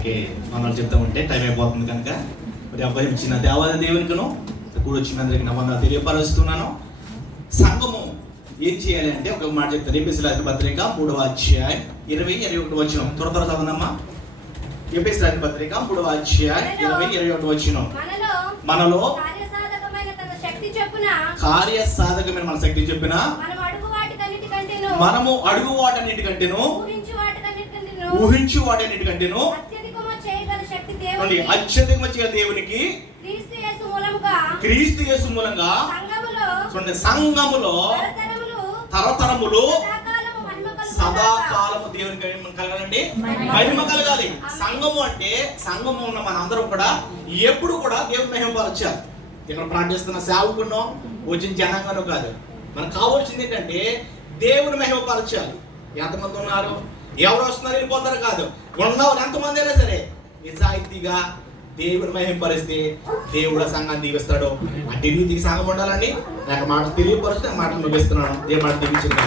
మనకి మనం చెప్తా ఉంటే టైం అయిపోతుంది కనుక మరి అబ్బాయి చిన్న దేవాలయ దేవునికిను కూడా వచ్చినందరికి నా వందనాలు తెలియపరుస్తున్నాను. సంఘము ఏం చేయాలి అంటే ఒక మాట చెప్తారు. ఎఫెసీయుల రాసిన పత్రిక 3వ అధ్యాయం 20-21 వచనం. త్వర చదవనమ్మా. ఎఫెసీయుల రాసిన పత్రిక 3వ అధ్యాయం 20-21 వచనం. మనలో కార్యసాధకమైన మన శక్తి చెప్పిన మనము అడుగు వాటన్నిటికంటేను ఊహించు వాటన్నిటికంటేను అత్యధికమ చేయాలి దేవునికి క్రీస్తు యేసు మూలంగా సంఘములో తరతరములు సదాకాలము దేవునికి కలగాలండి, మహిమ కలగాలి. సంఘము అంటే సంఘము ఉన్న మన అందరం కూడా ఎప్పుడు కూడా దేవుని మహిమపరచాలి. ఇక్కడ ప్రార్థిస్తున్న సేవకున్నో వచ్చిన జనాంగానో కాదు, మనకు కావాల్సింది ఏంటంటే దేవుని మహిమపరచాలి. ఎంతమంది ఉన్నారు, ఎవరు వస్తున్నారు వెళ్ళిపోతారు కాదు, ఉన్నవారు ఎంతమంది అయినా సరే నిజాయితీగా దేవుని మహిమపరిస్తే దేవుడు సంఘాన్ని దీవిస్తాడు. అటు రీతికి సంఘం ఉండాలని నాకు మాట తెలియపరుస్తే మాటలు ముగిస్తున్నాను. ఏ మాట దీవించింది.